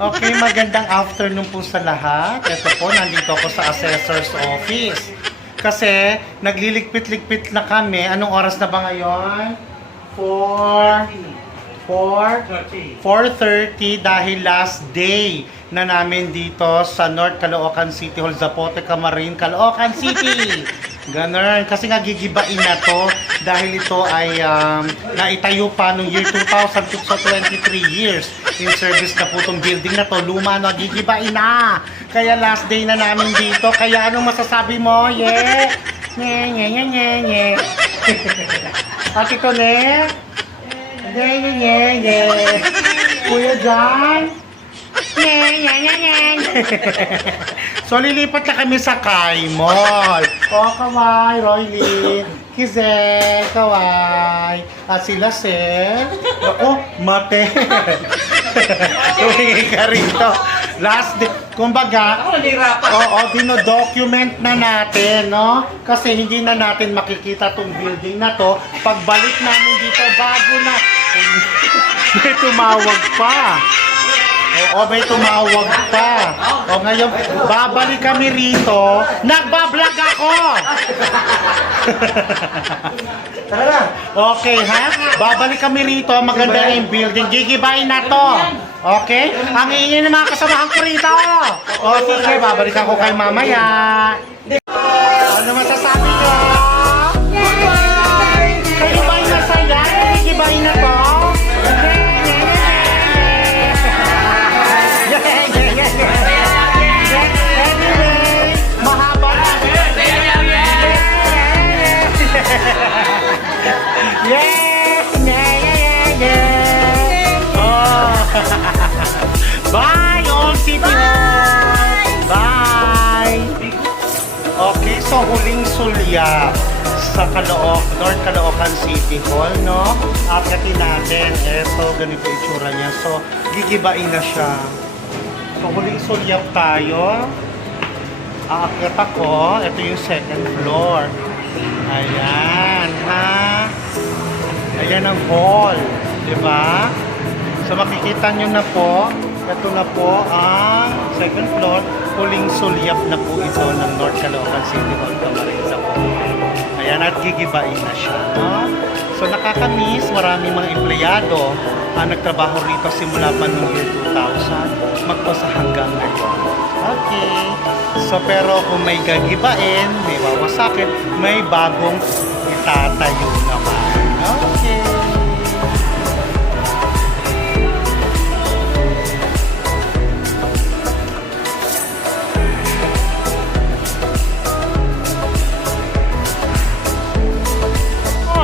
Okay, magandang afternoon po sa lahat. Ito po, nandito ako sa Assessor's Office. Kasi, nagliligpit-ligpit na kami. Anong oras na ba ngayon? 4:30 dahil last day na namin dito sa North Caloocan City Hall, Zapote, Camarin, Caloocan City. Ganun. Kasi nga gigibain na to dahil ito ay naitayo pa noong year 2000, so 23 years in service na po itong building na to. Luma na, gigibain na. Kaya last day na namin dito. Kaya anong masasabi mo? Yeah! Nye, nye, nye, nye, nye. At ito, ne? Nye, nye, nye, nye. Kuya John? Nye, nye, nye, nye. So, lilipat na kami sa Kai Mall. Oh, kawai, Roylyn. Kizel, kawai. At sila, Sel. Ako, mate. Tumingin ka rito. Last day. Kumbaga, dino-document na natin, no? Kasi hindi na natin makikita tong building na to. Pagbalik namin dito, bago na. May tumawag pa. Oo, may tumawag pa. O ngayon, babalik kami rito. Nagbablog ako! Okay, ha? Babalik kami rito. Maganda na yung building. Gigibayin na to. Okay? Ang ingin ng mga kasamahan ko rito. O, sige, babalikan ko kay mamaya. Ano masasabi ko? Kayo ba'y nasaya? Gigibayin na to? Bye, Old City Hall! Bye! Okay, so huling sulyap sa North Caloocan City Hall, no? Akyatin natin. Eto, ganito itsura niya. So, gigibain na siya. So, huling sulyap tayo. Aakyat ako. Ito yung second floor. Ayan, ha? Ayan ang hall. Diba? So, makikita nyo na po. Ito na po ang second floor. Huling sulyap na po ito ng North Caloocan City Hall, Camarines po. Ayan, at gigibain na siya. No? So, nakakamiss. Maraming mga empleyado ang nagtrabaho rito simula pa noong year 2000. Magpasa hanggang ngayon. Okay. So, pero kung may gagibain, may wawasakin, may bagong itatayo naman. Okay.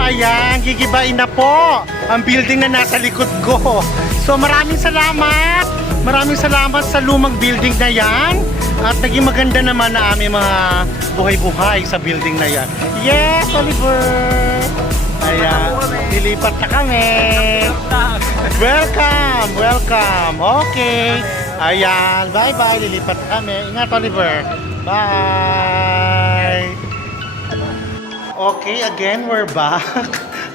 Ayan, gigibain na po ang building na nasa likod ko. So maraming salamat. Maraming salamat sa lumang building na yan. At naging maganda naman na aming mga buhay-buhay sa building na yan. Yes, Oliver! Ayan, nilipat na kami. Welcome, welcome. Okay. Ayan, bye-bye. Lilipat na kami. Ingat, Oliver. Bye! Okay, again, we're back.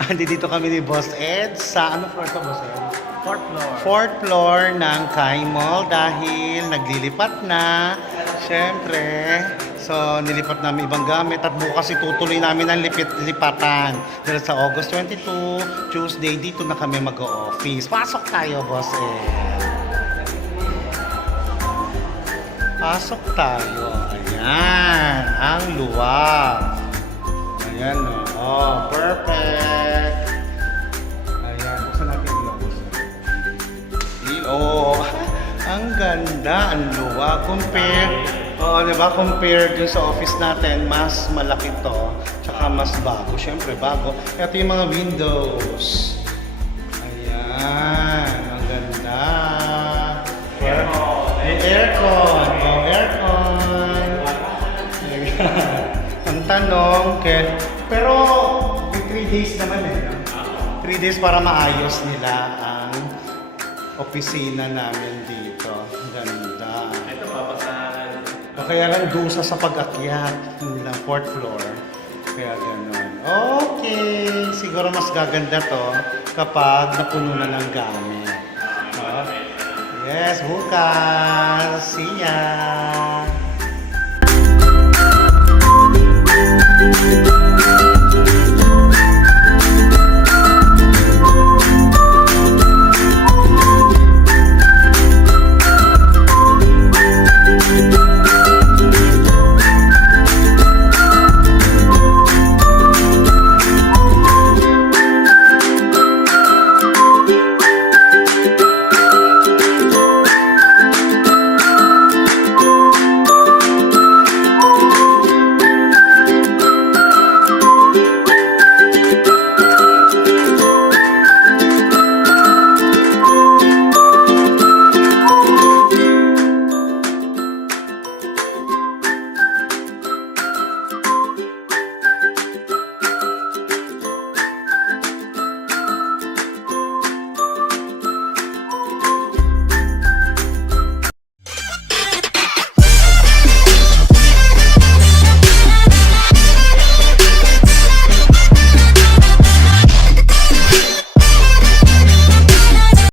Andito kami ni Boss Ed sa, ano floor to, Boss Ed? Fourth floor. Fourth floor ng Kai Mall dahil naglilipat na. Siyempre, so nilipat namin ibang gamit at bukas itutuloy namin ang lipatan. Dahil sa August 22, Tuesday, dito na kami mag-o-office. Pasok tayo, Boss Ed. Pasok tayo. Ayan, ang luwag. Ayan, oh, perfect. Ayan, buksan natin yung lobos. Oh, ang ganda, ang luwag. Compare dun sa office natin, mas malaki to. Tsaka mas bago, syempre bago. Ito yung mga windows. Ayan, ang ganda. Aircon. Oh, aircon. Ang tanong, pero may 3 days naman eh. No? 3 days para maayos nila ang opisina namin dito. Ganda. Ito, babasahan. O kaya lang dusa sa pag-akyat ng 4th floor. Kaya ganun. Okay. Siguro mas gaganda to kapag napuno na ng gamit. No? Yes, bukas. See ya.